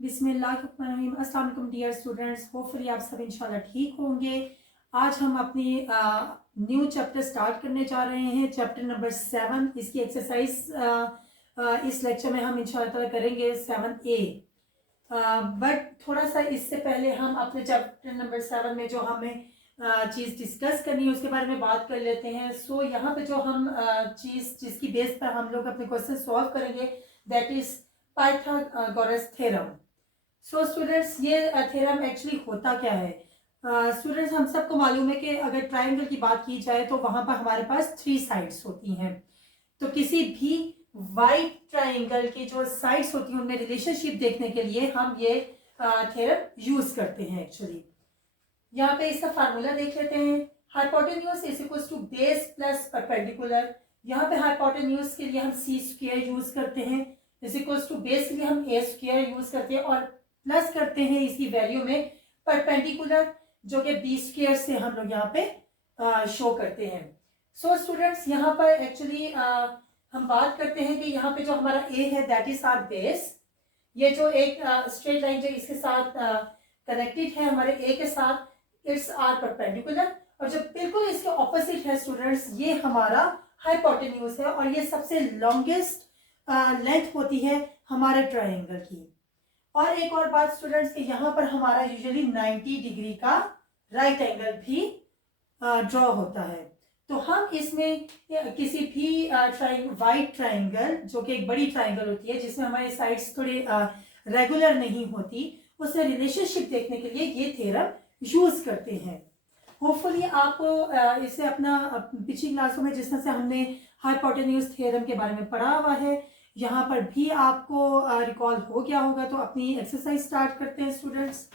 बिस्मिल्लाहिर्रहमानिर्रहीम। अस्सलाम वालेकुम डियर स्टूडेंट्स, होपफुली आप सब इंशाल्लाह ठीक होंगे। आज हम अपनी न्यू चैप्टर स्टार्ट करने जा रहे हैं, चैप्टर नंबर 7। इसकी एक्सरसाइज इस लेक्चर में हम इंशाल्लाह ताला करेंगे 7A। बट थोड़ा सा इससे पहले हम अपने चैप्टर नंबर 7 में जो हमें चीज़ डिस्कस करनी है उसके बारे में बात कर लेते हैं। सो यहाँ पे जो हम चीज़ जिसकी बेस पर हम लोग अपने क्वेश्चन सॉल्व करेंगे, that is Pythagoras theorem. So students, ये थ्योरम एक्चुअली होता क्या है? स्टूडेंट्स, हम सबको मालूम है कि अगर ट्राइंगल की बात की जाए तो वहां पर हमारे पास 3 साइड्स होती हैं। तो किसी भी वाइट ट्राइंगल की जो साइड्स होती हैं उनमें रिलेशनशिप देखने के लिए हम ये थ्योरम यूज करते हैं। एक्चुअली यहाँ पे इसका फार्मूला देख लेते हैं। Hypotenuse is equals to base plus perpendicular. यहाँ पे हाइपोटेन्यूज के लिए हम सी स्क्वायर यूज करते हैं, इज इक्वल्स टू बेस के लिए हम ए स्क्वायर यूज करते हैं और प्लस करते हैं इसकी वैल्यू में परपेंडिकुलर, जो कि बी स्क्वायर से हम लोग यहाँ पे शो करते हैं। सो स्टूडेंट्स, यहाँ पर एक्चुअली हम बात करते हैं कि यहाँ पे जो हमारा ए है दैट इज आवर बेस। ये जो एक स्ट्रेट लाइन जो इसके साथ कनेक्टेड है हमारे ए के साथ, इट्स आर परपेंडिकुलर। और जो बिल्कुल इसके ऑपोजिट है स्टूडेंट्स, ये हमारा हाइपोटेन्यूज है और ये सबसे लॉन्गेस्ट लेंथ होती है हमारे ट्राइंगल की। और एक और बात स्टूडेंट्स, कि यहाँ पर हमारा यूजुअली 90 डिग्री का राइट एंगल भी ड्रॉ होता है। तो हम इसमें किसी भी वाइट ट्राइंगल, जो कि एक बड़ी ट्राइंगल होती है जिसमें हमारी साइड्स थोड़ी रेगुलर नहीं होती, उससे रिलेशनशिप देखने के लिए ये थ्योरम यूज करते हैं। होपफुली आपको इसे अपना पिछली क्लासों में जिस तरह से हमने हाइपोटेन्यूज थ्योरम के बारे में पढ़ा हुआ है, यहाँ पर भी आपको रिकॉल हो गया होगा। तो अपनी एक्सरसाइज स्टार्ट करते हैं स्टूडेंट्स।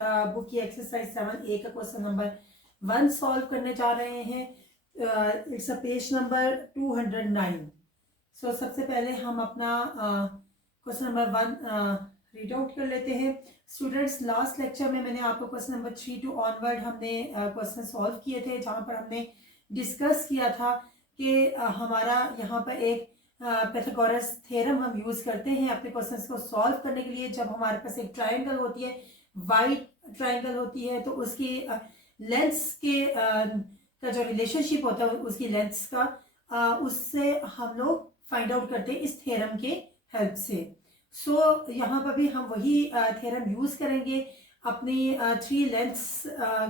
बुक की एक्सरसाइज 7A का क्वेश्चन नंबर 1 सॉल्व करने जा रहे हैं। It's a page number 209। सो सबसे पहले हम अपना क्वेश्चन नंबर 1 रीड आउट कर लेते हैं। स्टूडेंट्स, लास्ट लेक्चर में मैंने आपको क्वेश्चन नंबर 3 टू ऑनवर्ड हमने क्वेश्चन सॉल्व किए थे, जहाँ पर हमने डिस्कस किया था कि हमारा यहाँ पर एक पाइथागोरस थ्योरम हम यूज करते हैं अपने क्वेश्चंस को सॉल्व करने के लिए। जब हमारे पास एक ट्राइंगल होती है, वाइट ट्राइंगल होती है, तो उसकी लेंथ्स के का जो रिलेशनशिप होता है उसकी लेंथ्स का, उससे हम लोग फाइंड आउट करते हैं इस थ्योरम के हेल्प से। सो यहाँ पर भी हम वही थ्योरम यूज करेंगे अपनी 3 लेंथ्स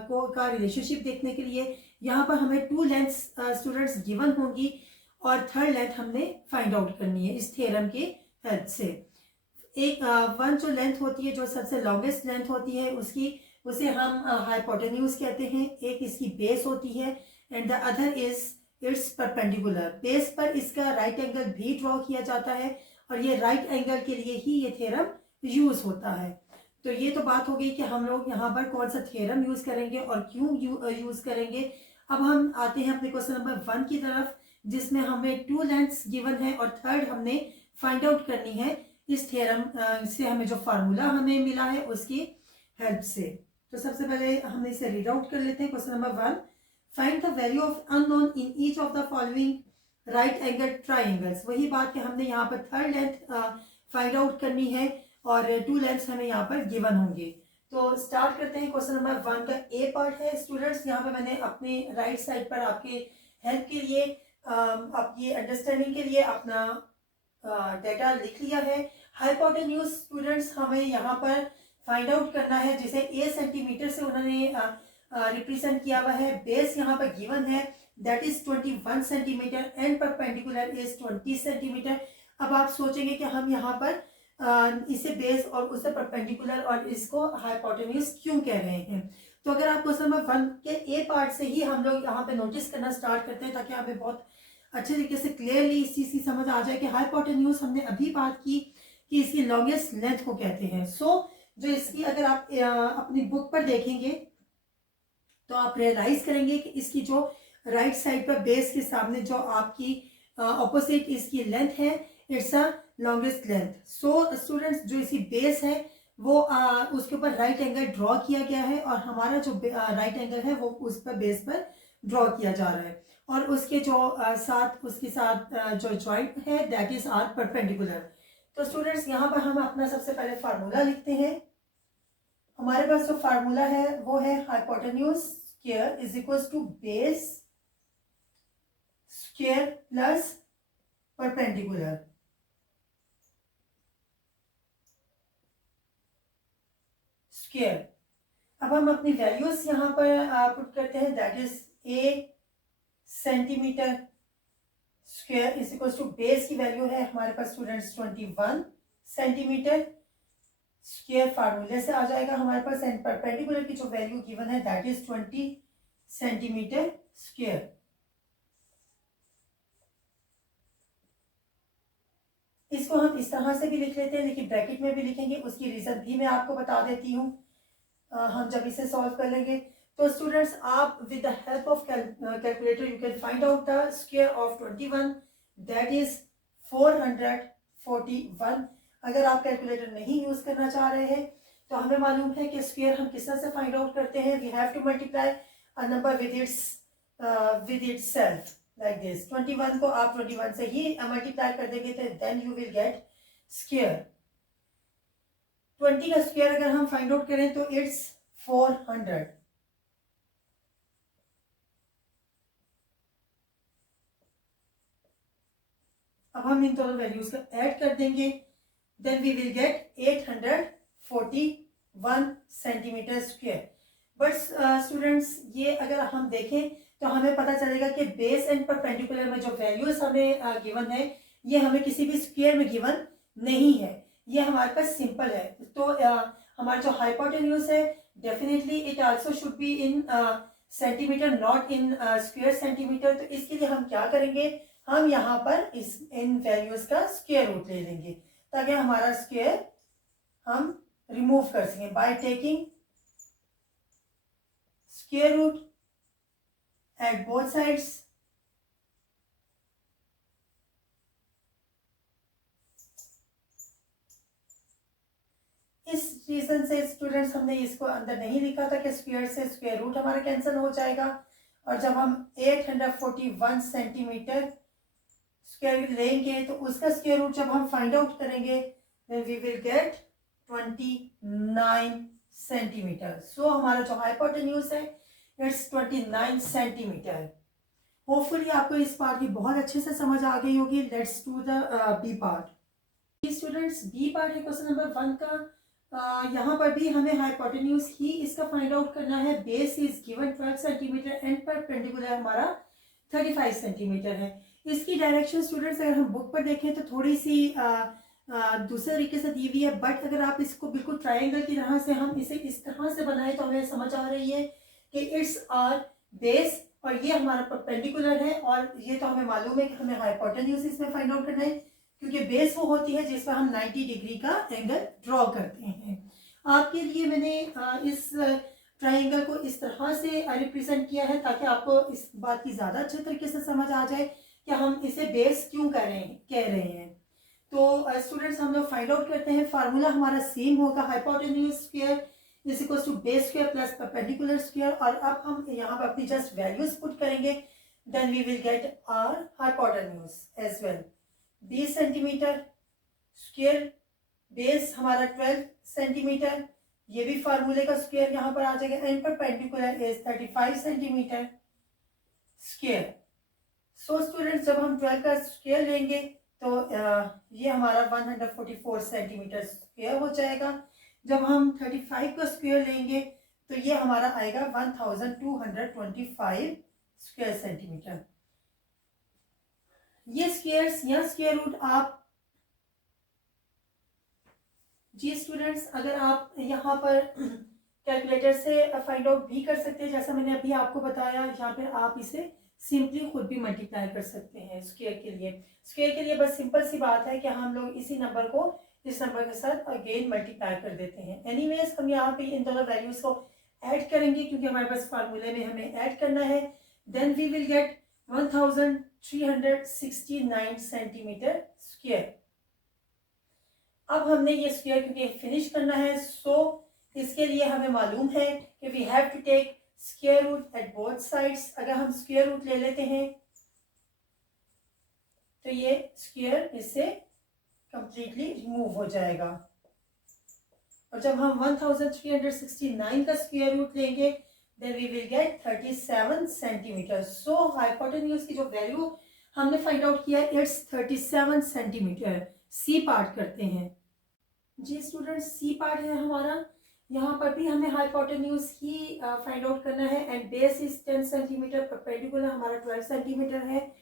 को का रिलेशनशिप देखने के लिए। यहाँ पर हमें 2 लेंथ्स स्टूडेंट्स गिवन होंगी और 3rd लेंथ हमने फाइंड आउट करनी है इस थ्योरम के हेल्प से। एक वन जो लेंथ होती है, जो सबसे लॉन्गेस्ट लेंथ होती है, उसे हम हाइपोटेन्यूज कहते हैं। एक इसकी बेस होती है and the other is it's perpendicular. Base पर इसका राइट एंगल भी ड्रॉ किया जाता है और ये राइट एंगल के लिए ही ये थ्योरम यूज होता है। तो ये तो बात हो गई कि हम लोग यहाँ पर कौन सा थ्योरम यूज करेंगे और क्यों यूज करेंगे। अब हम आते हैं अपने क्वेश्चन नंबर 1 की तरफ, जिसमें हमें 2 लेंथ्स गिवन है और 3rd हमने फाइंड आउट करनी है इस थ्योरम से हमें जो फार्मूला हमें मिला है उसकी हेल्प से। तो सबसे पहले हम इसे रीड आउट कर लेते हैं। Question number 1, find the value of unknown in each of the following right angle triangles. वही बात कि हमने यहाँ पर 3rd लेंथ फाइंड आउट करनी है और 2 लेंथ्स हमें यहाँ पर गिवन होंगे। तो स्टार्ट करते हैं। क्वेश्चन नंबर 1 का ए पार्ट है स्टूडेंट्स। यहाँ पे मैंने अपने राइट साइड पर आपके हेल्प के लिए, आपकी अंडरस्टैंडिंग के लिए अपना डेटा लिख लिया है। हाइपोटेन्यूज स्टूडेंट्स हमें यहाँ पर फाइंड आउट करना है, जिसे ए सेंटीमीटर से उन्होंने रिप्रेजेंट किया हुआ है। बेस यहाँ पर गिवन है, that is 21 centimetre and perpendicular is 20 centimetre. अब आप सोचेंगे कि हम यहाँ पर इसे बेस और उसे परपेंडिकुलर और इसको हाइपोटेन्यूज क्यों कह रहे हैं। तो अगर आप क्वेश्चन नंबर 1 के ए पार्ट से ही हम लोग यहाँ पे नोटिस करना स्टार्ट करते हैं, ताकि हमें बहुत अच्छे तरीके से क्लियरली इस चीज की समझ आ जाए कि हाइपोटेन्यूज हमने अभी बात की कि इसकी लॉन्गेस्ट लेंथ को कहते हैं। सो जो इसकी अगर आप अपनी बुक पर देखेंगे तो आप रियलाइज करेंगे कि इसकी जो राइट साइड पर बेस के सामने जो आपकी ऑपोजिट इसकी लेंथ है, it's a longest length. So students, जो इसकी बेस है वो उसके ऊपर राइट एंगल ड्रॉ किया गया है और हमारा जो राइट एंगल है वो उस पर बेस पर ड्रॉ किया जा रहा है और उसके जो उसके साथ जो ज्वाइंट है दैट इज आर परपेंडिकुलर। तो स्टूडेंट्स यहाँ पर हम अपना सबसे पहले फार्मूला लिखते हैं। हमारे पास जो फार्मूला है वो है hypotenuse square is equal to base square plus perpendicular. Square. अब हम अपनी वैल्यूज यहाँ पर पुट करते हैं, that is a centimetre square is equal to base की वैल्यू है हमारे पास स्टूडेंट्स 21 सेंटीमीटर स्क्वायर फार्मूले से आ जाएगा हमारे पास, एंड परपेंडिकुलर की जो वैल्यू गिवन है दैट इज 20 सेंटीमीटर स्क्वायर। इसको हम इस तरह से भी लिख लेते हैं, लेकिन ब्रैकेट में भी लिखेंगे, उसकी रीजन भी मैं आपको बता देती हूँ हम जब इसे सॉल्व कर लेंगे। तो स्टूडेंट्स आप with the help of calculator you can find out the square of 21 that is 441। अगर आप कैलकुलेटर नहीं यूज करना चाह रहे हैं तो हमें मालूम है कि स्क्वायर हम किस तरह से फाइंड आउट करते हैं, we have to multiply a number with itself like this. 21 को आप 21 से ही मल्टीप्लाई कर देंगे तो then you will get square. 20 का स्क्वायर अगर हम फाइंड आउट करें तो इट्स 400। अब हम इन दोनों वैल्यूज को ऐड कर देंगे, then we will get 841 centimetre square. But students ये अगर हम देखें तो हमें पता चलेगा कि बेस एंड परपेंडिकुलर में जो वैल्यूज हमें गिवन है ये हमें किसी भी स्क्वायर में गिवन नहीं है, ये हमारे पास सिंपल है। तो हमारा जो हाइपोटेन्यूज है definitely it also should be in centimetre not in square centimetre. तो इसके लिए हम क्या करेंगे, हम यहाँ पर इन वैल्यूज का स्क्वायर रूट ले लेंगे ताकि हमारा स्क्वायर हम रिमूव कर सकें by taking square root at both sides. इस रीजन से स्टूडेंट्स हमने इसको अंदर नहीं लिखा था कि स्क्वायर से स्क्वायर रूट हमारा कैंसिल हो जाएगा, और जब हम 841 सेंटीमीटर स्क्वायर लेंगे तो उसका स्क्वायर रूट जब हम फाइंड आउट करेंगे then we will get 29 centimetre. So हमारा जो हाइपोटेन्यूज है इट्स 29 सेंटीमीटर। होपफुली आपको इस पार्ट की बहुत अच्छे से समझ आ गई होगी। Let's do the B part. Students B part है क्वेश्चन नंबर 1 का। यहाँ पर भी हमें हाइपोटेन्यूज ही इसका फाइंड आउट करना है। Base is given 12 centimetre and perpendicular हमारा 35 सेंटीमीटर है। इसकी डायरेक्शन स्टूडेंट्स अगर हम बुक पर देखें तो थोड़ी सी दूसरे तरीके से दी हुई है, बट अगर आप इसको बिल्कुल ट्रायंगल की तरह से हम इसे इस तरह से बनाए तो हमें समझ आ रही है कि इट्स आर बेस और ये हमारा परपेंडिकुलर है, और ये तो हमें मालूम है कि हमें हाइपोटेन्यूज इसमें फाइंड आउट करना है क्योंकि बेस वो होती है जिस पर हम 90 डिग्री का एंगल ड्रॉ करते हैं। आपके लिए मैंने इस ट्रायंगल को इस तरह से रिप्रेजेंट किया है ताकि आपको इस बात की ज़्यादा अच्छे तरीके से समझ आ जाए कि हम इसे बेस क्यों कह रहे हैं। तो स्टूडेंट्स हम लोग फाइंड आउट करते हैं। फार्मूला हमारा सेम होगा, hypotenuse square is equal to base square plus perpendicular square, और अब हम यहाँ पर अपनी जस्ट वैल्यूज पुट करेंगे, then we will get our hypotenuse as well. 20 centimetre square, base हमारा 12 सेंटीमीटर, ये भी फार्मूले का स्क्वायर यहाँ पर आ जाएगा, and perpendicular is 35 centimetre square. So students जब हम 12 का स्क्वायर लेंगे तो ये हमारा 144 सेंटीमीटर स्क्वायर हो जाएगा। जब हम 35 का स्क्वायर लेंगे तो ये हमारा आएगा 1225 स्क्वायर सेंटीमीटर। ये स्क्वायर्स या स्क्वायर रूट आप जी स्टूडेंट्स अगर आप यहाँ पर कैलकुलेटर से फाइंड आउट भी कर सकते हैं, जैसा मैंने अभी आपको बताया, यहाँ पर आप इसे सिंपली खुद भी मल्टीप्लाई कर सकते हैं। स्क्वायर के लिए बस सिंपल सी बात है कि हम लोग इसी नंबर को इस नंबर के साथ अगेन मल्टीप्लाई कर देते हैं। एनीवेज हम यहाँ पे इन दोनों वैल्यूज को ऐड करेंगे क्योंकि हमारे पास फार्मूले में हमें ऐड करना है। Then we will get 1369 centimetre square. अब हमने ये स्क्वायर क्योंकि फिनिश करना है, सो इसके लिए हमें मालूम है कि we have to take square root at both sides. अगर हम स्क्वायर रूट ले लेते हैं तो ये स्क्वायर इससे कंप्लीटली रिमूव हो जाएगा। और जब हम 1369 का स्क्वायर रूट लेंगे then we will get 37 centimetre. So hypotenuse की जो वैल्यू हमने फाइंड आउट किया इट्स 37 सेंटीमीटर। सी पार्ट करते हैं। जी स्टूडेंट्स, सी पार्ट है हमारा। यहाँ पर भी हमें हाइपोटेन्यूज ही फाइंड आउट करना है and base is 10 centimetre, perpendicular हमारा 12 सेंटीमीटर है।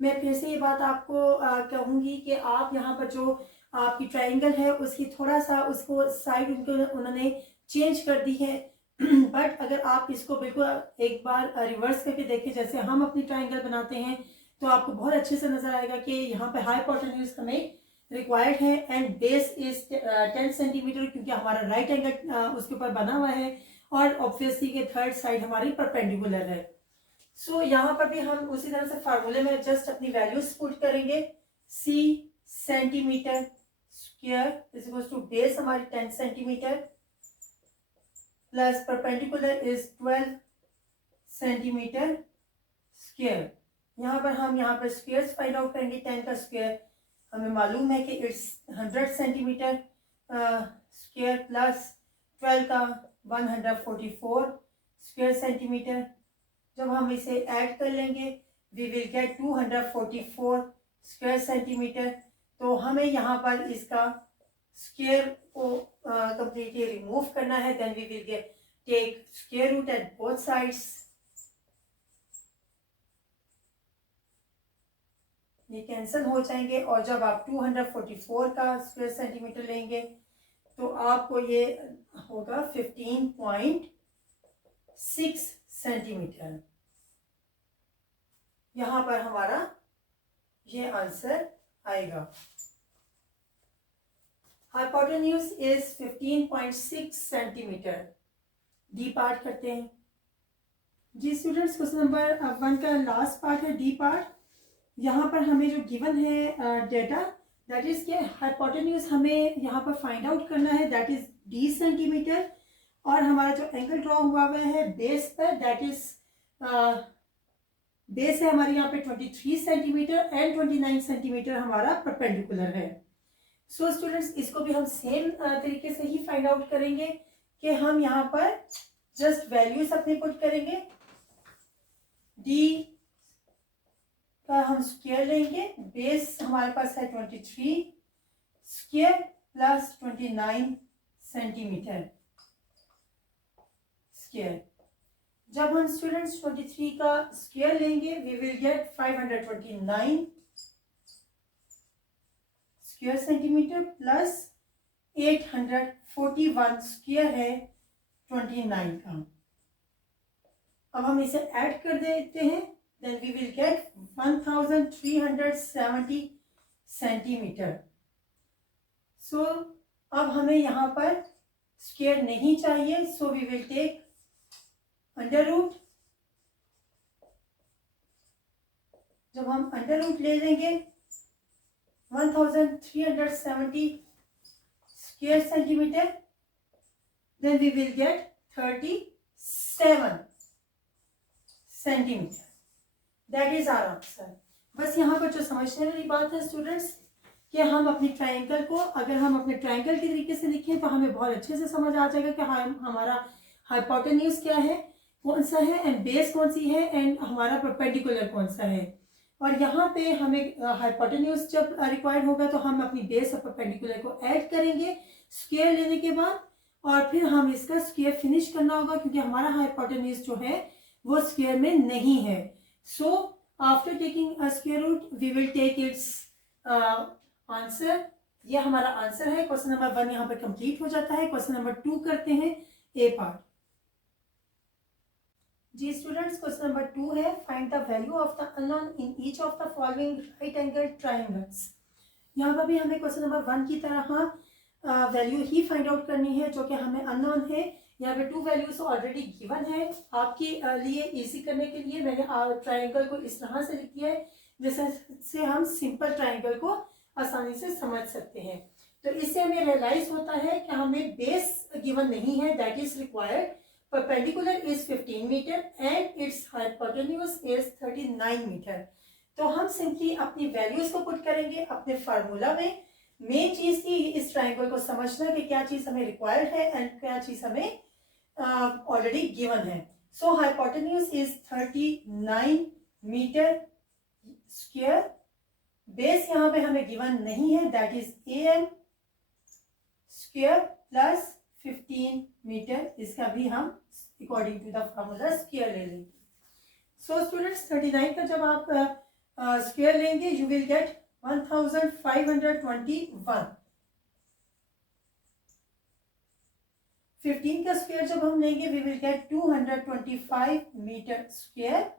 मैं फिर से ये बात आपको कहूँगी कि आप यहाँ पर जो आपकी ट्राइंगल है उसकी थोड़ा सा उसको साइड उन्होंने चेंज कर दी है बट अगर आप इसको बिल्कुल एक बार रिवर्स करके देखें जैसे हम अपनी ट्राइंगल बनाते हैं तो आपको बहुत अच्छे से नजर आएगा कि यहाँ पे हाइपोटेन्यूज हमें रिक्वायर्ड है एंड बेस इज 10 सेंटीमीटर क्योंकि हमारा राइट एंगल उसके ऊपर बना हुआ है और ऑब्वियसली के थर्ड साइड हमारी परपेंडिकुलर है। सो यहाँ पर भी हम उसी तरह से फार्मूले में जस्ट अपनी वैल्यूज पुट करेंगे। C centimetre square is equal to base हमारी 10 centimetre plus perpendicular is 12 centimetre square. यहाँ पर हम यहाँ पर स्क्वायर्स फाइंड आउट करेंगे। 10 का स्क्वायर हमें मालूम है कि इट्स 100 सेंटीमीटर स्क्वायर प्लस 12 का 144 स्क्वायर सेंटीमीटर। जब हम इसे ऐड कर लेंगे we will get 244 square centimetre. तो हमें यहाँ पर इसका स्क्वायर को कंप्लीटली रिमूव करना है। Then we will get take square root at both sides. ये कैंसिल हो जाएंगे और जब आप 244 का स्क्वायर सेंटीमीटर लेंगे तो आपको ये होगा 15.6 सेंटीमीटर। यहां पर हमारा ये आंसर आएगा। Hypotenuse is 15.6 centimetre. D part करते हैं। जी स्टूडेंट्स, क्वेश्चन नंबर 1 का लास्ट पार्ट है डी पार्ट। यहाँ पर हमें जो गिवन है डेटा दैट इज के हाइपोटेन्यूज हमें यहाँ पर फाइंड आउट करना है दैट इज 20 सेंटीमीटर और हमारा जो एंगल ड्रॉ हुआ है बेस पर दैट इज बेस है हमारे यहाँ पे 23 सेंटीमीटर एंड 29 सेंटीमीटर हमारा परपेंडिकुलर है। सो स्टूडेंट्स, इसको भी हम सेम तरीके से ही फाइंड आउट करेंगे कि हम यहाँ पर जस्ट वैल्यूज अपने पुट करेंगे। डी का हम स्क्वायर लेंगे। बेस हमारे पास है 23 स्क्वायर प्लस 29 सेंटीमीटर स्क्वायर। जब हम स्टूडेंट्स 23 का स्क्वायर लेंगे we will get 529 square centimetre plus 841 square है 29 का। अब हम इसे ऐड कर देते हैं then we will get 1370 centimetre. So अब हमें यहाँ पर स्क्वायर नहीं चाहिए so we will take under root. जब हम अंडर रूट ले लेंगे 1370 square centimetre then we will get 37 centimetre. That is our answer. बस यहाँ पर जो समझने वाली बात है स्टूडेंट्स कि हम अपनी ट्राइंगल को अगर हम अपने ट्राइंगल के तरीके से लिखें तो हमें बहुत अच्छे से समझ आ जाएगा कि हमारा हाइपोटेन्यूज क्या है, कौन सा है एंड बेस कौन सी है एंड हमारा परपेंडिकुलर कौन सा है। और यहाँ पे हमें हाइपोटेन्यूज जब रिक्वायर्ड होगा तो हम अपनी बेस और परपेंडिकुलर को ऐड करेंगे स्क्वायर लेने के बाद और फिर हम इसका स्क्वायर फिनिश करना होगा क्योंकि हमारा हाइपोटेन्यूज जो है वो स्क्वायर में नहीं है। So after taking a square root we will take its answer। ये हमारा आंसर है। क्वेश्चन नंबर 1 यहाँ पर कंप्लीट हो जाता है। क्वेश्चन नंबर 2 करते हैं ए पार्ट। जी स्टूडेंट्स, क्वेश्चन नंबर 2 है find the value of the unknown in each of the following right angle triangles. यहाँ पर भी हमें क्वेश्चन नंबर 1 की तरह वैल्यू ही फाइंड आउट करनी है जो कि हमें अननोन है। यहाँ पे 2 वैल्यूज ऑलरेडी गिवन है। आपके लिए इजी करने के लिए मैंने ट्राइंगल को इस तरह से लिख दिया है जिससे हम सिंपल ट्राइंगल को आसानी से समझ सकते हैं। तो इससे हमें रियलाइज होता है कि हमें बेस गिवन नहीं है that is required. Perpendicular is 15 metre and it's hypotenuse is 39 metre. तो हम सिंपली अपनी वैल्यूज को पुट करेंगे अपने फार्मूला में मेन चीज थी इस ट्राइंगल को समझना कि क्या चीज हमें रिक्वायर्ड है एंड क्या चीज हमें ऑलरेडी गिवन है. So hypotenuse is 39 metre square. Base यहाँ पे हमें गिवन नहीं है, that is am square plus 15 metre. इसका भी हम according to the formula square ले लेंगे. सो स्टूडेंट्स 39 का जब आप स्क्वायर लेंगे यू विल गेट 1521. 15 का स्क्वायर जब हम लेंगे we will get 225 metre square.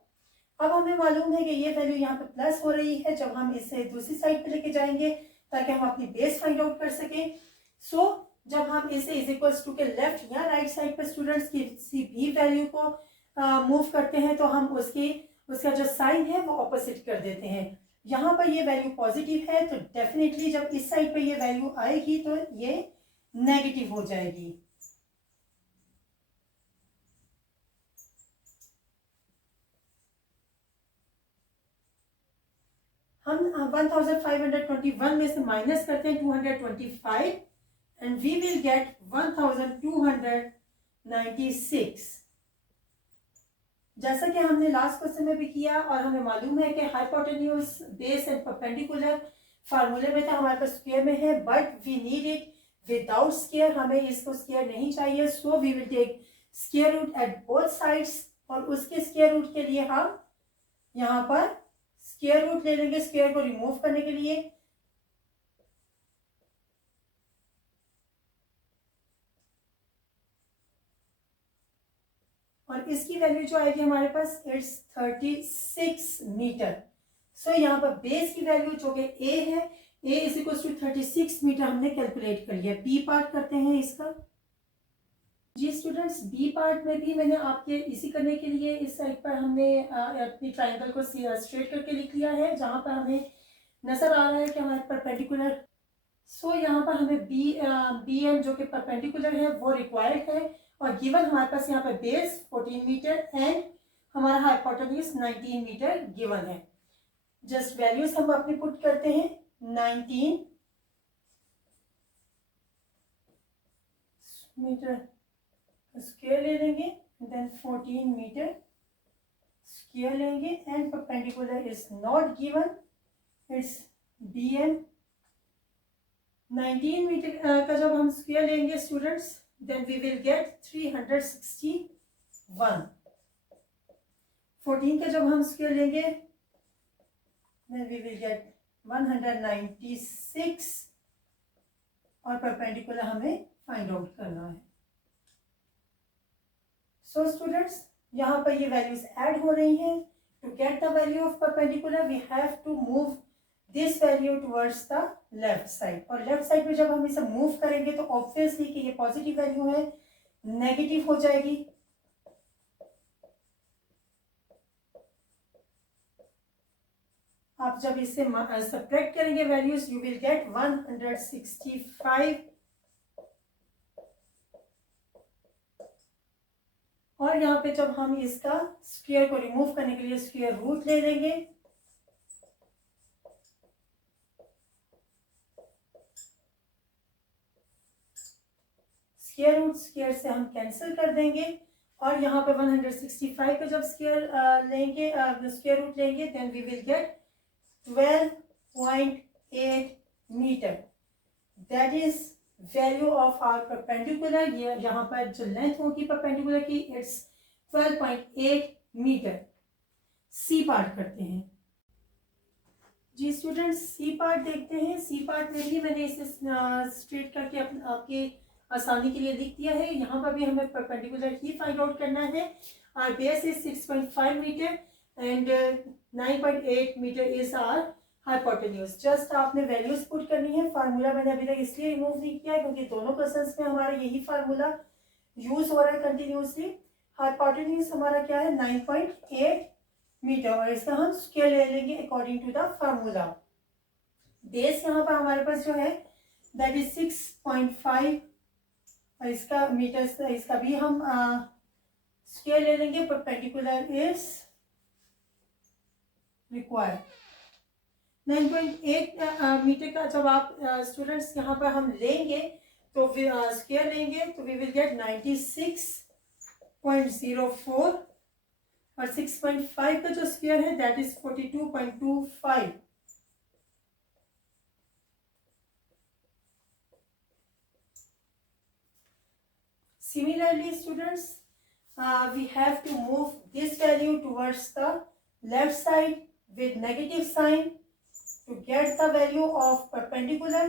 अब हमें मालूम है कि ये वैल्यू यहाँ पे प्लस हो रही है जब हम इसे दूसरी साइड पे लेके जाएंगे ताकि हम अपनी बेस फाइंड आउट कर सकें. सो जब हम इसे इज इक्वल्स टू के लेफ्ट या राइट साइड पे स्टूडेंट्स किसी भी वैल्यू को मूव करते हैं तो हम उसका जो साइन है वो ऑपोजिट कर देते हैं. यहाँ पर ये वैल्यू पॉजिटिव है तो डेफिनेटली जब इस साइड पे ये वैल्यू आएगी तो ये नेगेटिव हो जाएगी. हम 1521 में से माइनस करते हैं 225 एंड वी विल गेट 1296. जैसा कि हमने लास्ट क्वेश्चन में भी किया और हमें मालूम है कि हाइपोटेन्यूज बेस एंड परपेंडिकुलर फार्मूले में था, हमारे पास स्क्वायर में है but we need it without square. हमें इसको स्क्वायर नहीं चाहिए so we will take square root at both sides और उसके स्क्वायर रूट के लिए हम यहाँ पर स्क्वायर रूट ले लेंगे स्क्वायर को रिमूव करने के लिए. और इसकी वैल्यू जो आएगी हमारे पास इट्स 36 मीटर. सो यहाँ पर बेस की वैल्यू जो कि a है, a is equal to 36 metre हमने कैलकुलेट कर लिया. बी पार्ट करते हैं इसका. जी स्टूडेंट्स बी पार्ट में भी मैंने आपके इसी करने के लिए इस साइड पर हमने अपनी ट्राइंगल को स्ट्रेट करके लिख लिया है जहां पर हमें नजर आ रहा है कि हमारे परपेंडिकुलर. सो यहाँ पर हमें बी एम जो कि परपेंडिकुलर है वो रिक्वायर्ड है और गिवन हमारे पास यहाँ पर बेस 14 मीटर एंड हमारा हाइपोटेन्यूज 19 मीटर गिवन है. जस्ट वैल्यूज हम अपनी पुट करते हैं. 19 मीटर स्क्वायर ले लेंगे देन 14 मीटर स्क्वायर लेंगे and perpendicular is not given. It's B M 19 metre का जब हम स्क्वायर लेंगे students then we will get 361. 14 का जब हम स्क्वायर लेंगे देन वी विल गेट 196 और परपेंडिकुलर हमें फाइंड आउट करना है. सो स्टूडेंट्स यहाँ पर ये वैल्यूज ऐड हो रही हैं. To get the value of perpendicular we have to move this value towards the left side. और लेफ्ट साइड पे जब हम इसे मूव करेंगे तो ऑब्वियसली कि ये पॉजिटिव वैल्यू है नेगेटिव हो जाएगी. आप जब इसे सब्ट्रैक्ट करेंगे वैल्यूज यू विल गेट 165 और यहाँ पे जब हम इसका स्क्वायर को रिमूव करने के लिए स्क्वायर रूट ले लेंगे स्क्वायर रूट स्क्वायर से हम कैंसिल कर देंगे और यहाँ पे 165 का जब स्क्वायर लेंगे स्क्वायर रूट लेंगे then we will get 12.8 metre. That is value of our perpendicular. ये यहाँ पर जो लेंथ होगी परपेंडिकुलर की इट्स 12.8 मीटर. सी पार्ट करते हैं. जी स्टूडेंट्स सी पार्ट देखते हैं. सी पार्ट में भी मैंने इसे स्ट्रेट करके आपके आसानी के लिए लिख दिया है. यहाँ पर भी हमें परपेंडिकुलर ही फाइंड आउट करना है. Our base is 6.5 metre and 9.8 metre is our hypotenuse. Just आपने वैल्यूज पुट करनी है. फार्मूला मैंने अभी तक इसलिए रिमूव नहीं किया है क्योंकि दोनों क्वेश्चंस में हमारा यही फार्मूला यूज हो रहा है कंटिन्यूसली. हाइपोटेन्यूज हमारा क्या है 9.8 मीटर और इसका हम स्क्वायर ले लेंगे according to the formula. Base यहाँ पर हमारे पास जो है दैट इज 6.5 और इसका मीटर इसका भी हम स्क्वायर ले लेंगे. Perpendicular is required. 9.8 मीटर का जब आप स्टूडेंट्स यहाँ पर हम लेंगे तो स्क्वायर लेंगे तो वी विल गेट 96.04 और 6.5 का जो स्क्वायर है that is 42.25. Similarly, students, we have to move this value towards the left side with negative sign to get the value of perpendicular.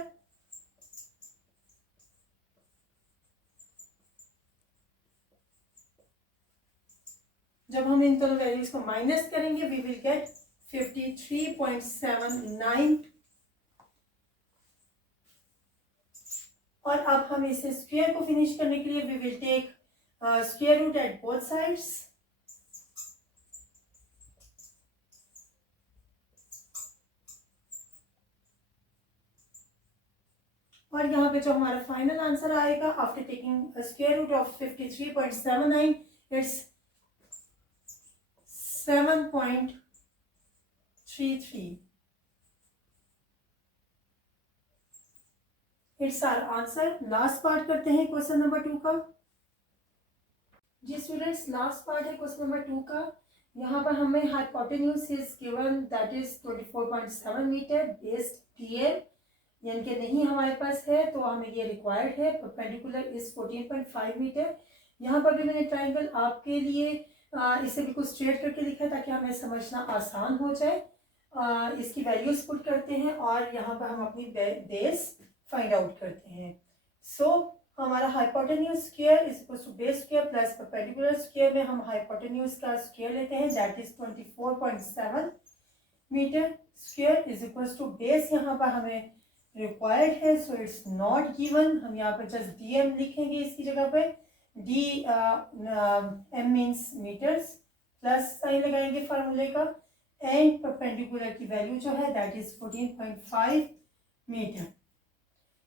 जब हम इन दोनों वैल्यूज को माइनस करेंगे वी विल गेट 53.79. और अब हम इसे स्क्वायर को फिनिश करने के लिए we will take square root at both sides. और यहाँ पे जो हमारा फाइनल आंसर आएगा after taking square root of 53.79 it's 7.33. It's our answer. Last part करते हैं क्वेश्चन नंबर 2 का. जी स्टूडेंट्स, लास्ट पार्ट है क्वेश्चन नंबर 2 का. यहाँ पर हमें hypotenuse is given that is 24.7 metre based DL यानी कि नहीं हमारे पास है तो हमें ये रिक्वायर्ड है. Perpendicular is 14.5 metre. यहाँ पर भी मैंने ट्राइंगल आपके लिए इसे बिल्कुल स्ट्रेट करके लिखा है ताकि हमें समझना आसान हो जाए. इसकी वैल्यूज पुट करते हैं और यहाँ पर हम अपनी बेस फाइंड आउट करते हैं. सो हमारा hypotenuse square is equal to base square plus perpendicular square में हम हाइपोटेन्यूज का स्क्वायर लेते हैं that is 24.7 metre square is equal to base. यहाँ पर हमें रिक्वायर्ड है सो इट्स नॉट गिवन. हम यहाँ पर जस्ट डीएम लिखेंगे इसकी जगह पे. D M means metres plus sign लगाएंगे फार्मूले का एंड परपेंडिकुलर की वैल्यू जो है दैट इज 14.5 मीटर.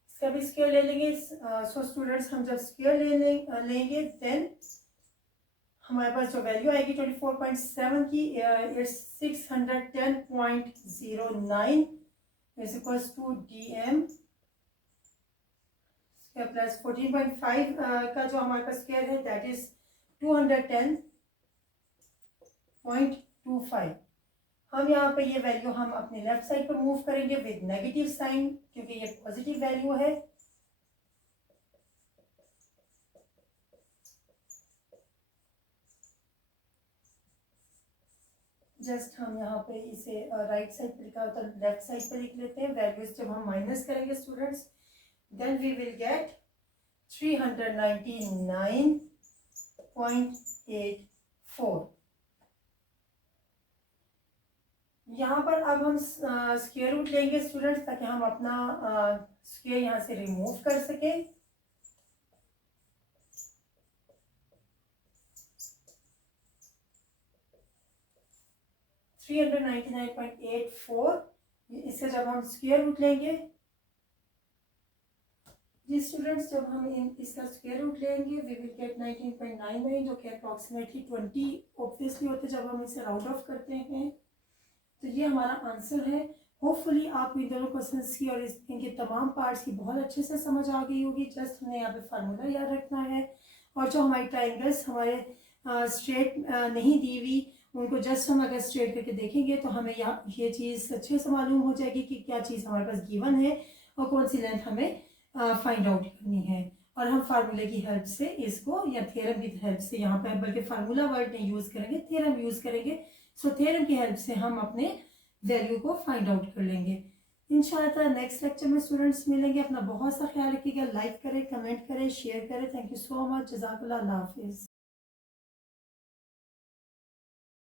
इसका भी स्क्वायर ले लेंगे. सो स्टूडेंट्स हम जब स्क्वायर लेंगे देन हमारे पास जो वैल्यू आएगी 24.7 की it's 610.09 is equals to dm plus 14.5 का जो हमारे पास स्क्वायर है दैट इज 210.25. हम यहाँ पे ये वैल्यू हम अपने लेफ्ट साइड पर मूव करेंगे विद नेगेटिव साइन क्योंकि ये पॉजिटिव वैल्यू है. जस्ट हम यहाँ पे इसे राइट साइड पे लिखा होता है लेफ्ट साइड पे लिख लेते हैं. वैल्यूज जब हम माइनस करेंगे students then we will get 399.84. यहाँ पर अब हम स्क्वायर रूट लेंगे स्टूडेंट्स ताकि हम अपना स्क्वायर यहाँ से रिमूव कर सके. थ्री 399.84 इससे जब हम स्क्वायर रूट लेंगे जी स्टूडेंट्स जब हम इसका स्क्वायर रूट लेंगे वी विल गेट 19.99 जो कि अप्रॉक्सीमेटली 20 ऑब्वियसली होते जब हम इसे राउंड ऑफ करते हैं. तो ये हमारा आंसर है. होपफुली आपको इन दोनों क्वेश्चंस की और इनके तमाम पार्ट्स की बहुत अच्छे से समझ आ गई होगी. जस्ट हमें यहाँ पे फार्मूला याद रखना है और जो हमारे ट्राइंगल्स हमारे स्ट्रेट नहीं दी हुई उनको जस्ट हम अगर स्ट्रेट करके देखेंगे तो हमें यहाँ ये चीज़ अच्छे से मालूम हो जाएगी कि क्या चीज़ हमारे पास गिवन है और कौन सी लेंथ हमें फाइंड आउट करनी है. और हम फार्मूले की हेल्प से इसको या थ्योरम की हेल्प से यहाँ पे बल्कि फार्मूला वर्ड नहीं यूज़ करेंगे थ्योरम यूज़ करेंगे. सो थ्योरम की हेल्प से हम अपने वैल्यू को फाइंड आउट कर लेंगे. इंशाल्लाह नेक्स्ट लेक्चर में स्टूडेंट्स मिलेंगे. अपना बहुत सा ख्याल रखिएगा. लाइक करें, कमेंट करें, शेयर करें. Thank you so much. जज़ाकल्लाह. अल्लाह हाफिज़.